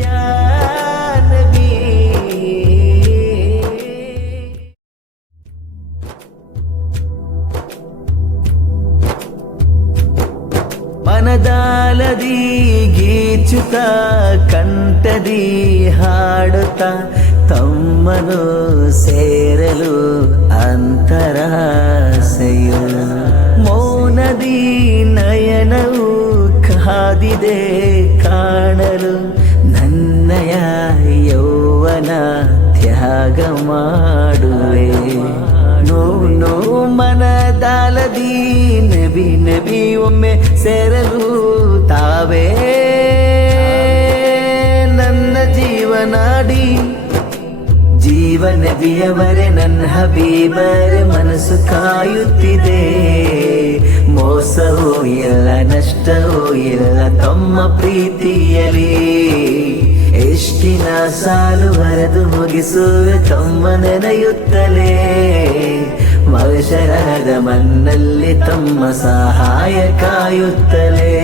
ಯಾ ನಬಿ. ಮನದಾಲದಿ ಗೀಚುತ್ತ ಕಂಠದಿ ಹಾಡುತ್ತ ತಮ್ಮನು ಸೇರಲು ಅಂತರಾಸೆಯು ಮೌನದಿ ನಯನವು ಕಾದಿದೆ ಕಾಣಲು ನನ್ನಯ ಯೌವನ ತ್ಯಾಗ ಮಾಡುವೆ. ನೋವು ಮನದಾಲದಿ ನಬಿ ನಬಿ ಒಮ್ಮೆ ಸೇರಲು ತಾವೇ ನನ್ನ ಜೀವನಾಡಿ. ಜೀವ ನಬಿಯವರೇ ನನ್ನ ಹಬೀಬರೇ ಮನಸ್ಸು ಕಾಯುತ್ತಿದೆ. ಮೋಸವೂ ಇಲ್ಲ ನಷ್ಟವೂ ಇಲ್ಲ ತಮ್ಮ ಪ್ರೀತಿಯಲಿ. ಎಷ್ಟಿನ ಸಾಲು ಬರೆದು ಮುಗಿಸುವೆ ತಮ್ಮ ನೆನೆಯುತ್ತಲೇ. ಮನುಷ್ಯರಾದ ಮನ್ನಲ್ಲಿ ತಮ್ಮ ಸಹಾಯ ಕಾಯುತ್ತಲೇ.